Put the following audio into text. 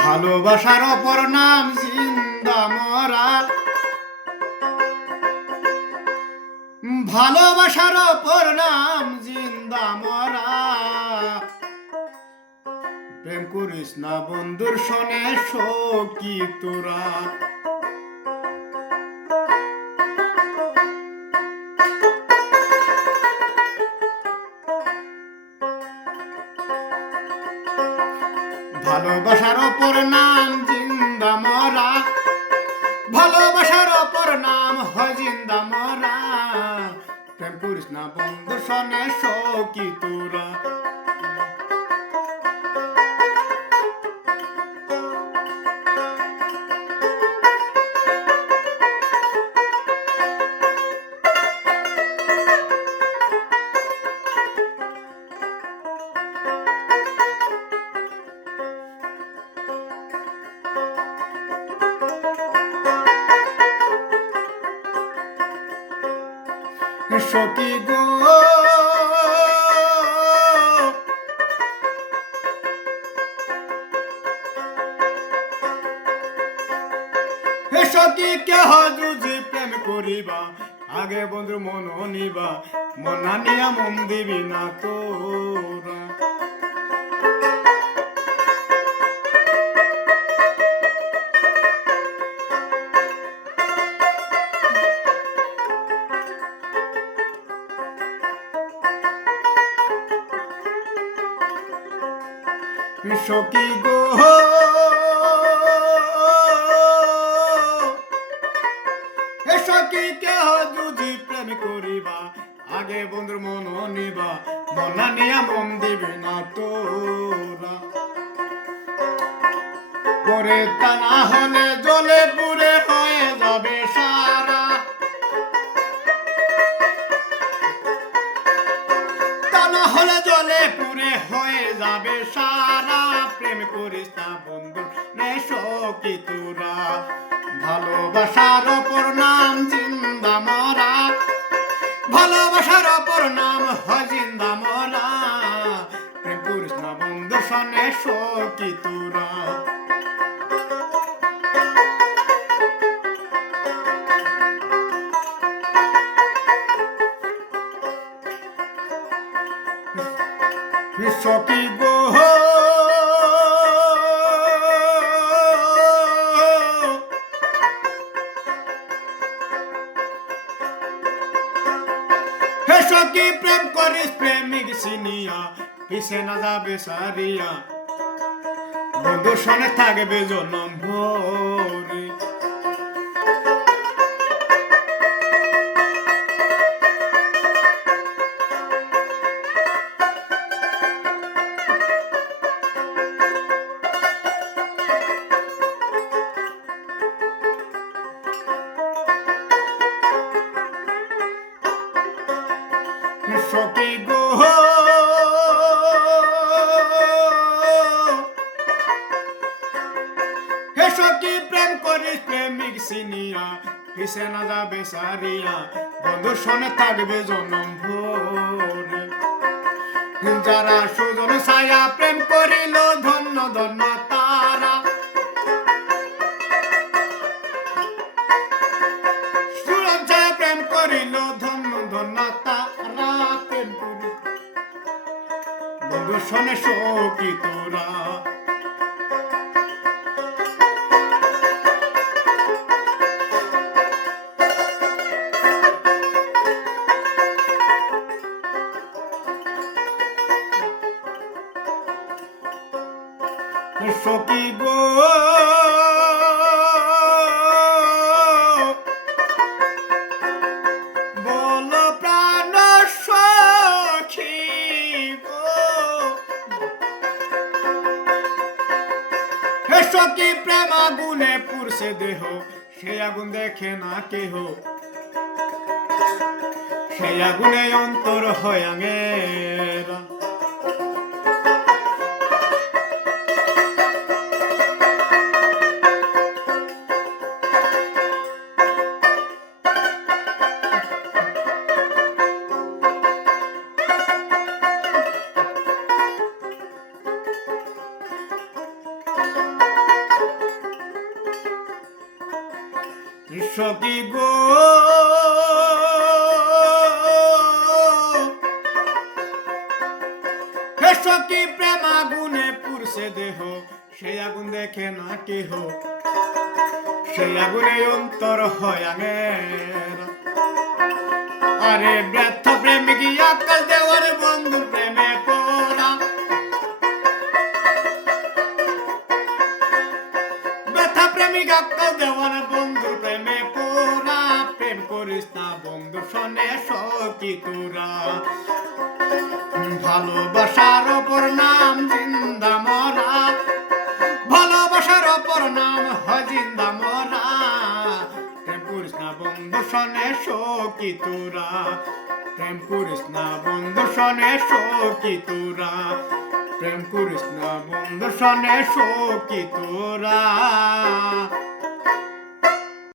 ভালোবাসার অপর নাম জিন্দা মরা, ভালোবাসার অপর নাম জিন্দা মরা। প্রেম করিস না বন্ধুর শোনে সখী তোরা। ভালোবাসার অপর নাম জিন্দা মরা, ভালোবাসার অপর নাম হয় জিন্দা মরা। প্রেম করিস না বন্ধু শোনে সখী তোরা। সখী গো সখী কেহ যদি প্রেম করিবা, আগে বন্ধুর মন নিবা, মন নিয়া মন দিবি না তোরা। সখী গো সখী কেহ যদি প্রেম করিবা, আগে বন্ধুর মন নিবা, মন নিয়া মন দিবি না তোরা। পরে তা না হলে জলে পুরে হয়ে যাবে সারা, তা না হলে জলে পুরে হয়ে যাবে সারা। প্রেম করিস না বন্ধু নে সখী তোরা। ভালোবাসার অপর নাম জিন্দা মরা, ভালোবাসার অপর নাম হয় জিন্দা মরা। প্রেম করিস না বন্ধু শোনে সখী তোরা। সখী গো সখী প্রেম করিস প্রেমিক চিনিয়া, পিছে না যাবে সারিয়া, বন্ধুর সনে থাকবে জনম ভরে। সখী গো সখী প্রেম করিস প্রেমিক চিনিয়া, পিছে না যাবে সারিয়া, বন্ধুর সনে থাকবে জনম ভরে। যারা সুজন ছায়া প্রেম করিল ধন্য ধন্য তারা, সুজন ছায়া প্রেম করিল ধন্য ধন্য তারা। প্রেম করি বন্ধুর সনে সখী তোরা। সখী গো বল প্রাণ সখী গো, সখী প্রেম আগুনে পুরছে দেহ, সেই আগুন দেখে না কেহ, সেই আগুনে অন্তর হয় আঙেরা। সখী গো হে সখী প্রেম আগুনে পুরছে দেহ সেই আগুন দেখে না কেহ সেই আগুনে অন্তর হয় আগের আরে ব্যর্থ প্রেমিক আকাশ দেওয়ার বন্ধুর প্রেমে পড়া ব্যথা প্রেমিক আকাশ দেওয়ার বন্ধুর প্রেমে পড়া প্রেম করিস না বন্ধু শোনে সখী তোরা ভালোবাসার অপর নাম জিন্দা মরা ভালোবাসার অপর নাম হয় জিন্দা মরা প্রেম করিস না বন্ধু শোনে সখী তোরা প্রেম করিস না বন্ধু শোনে সখী তোরা প্রেম করিস না বন্ধু শোনে সখী তোরা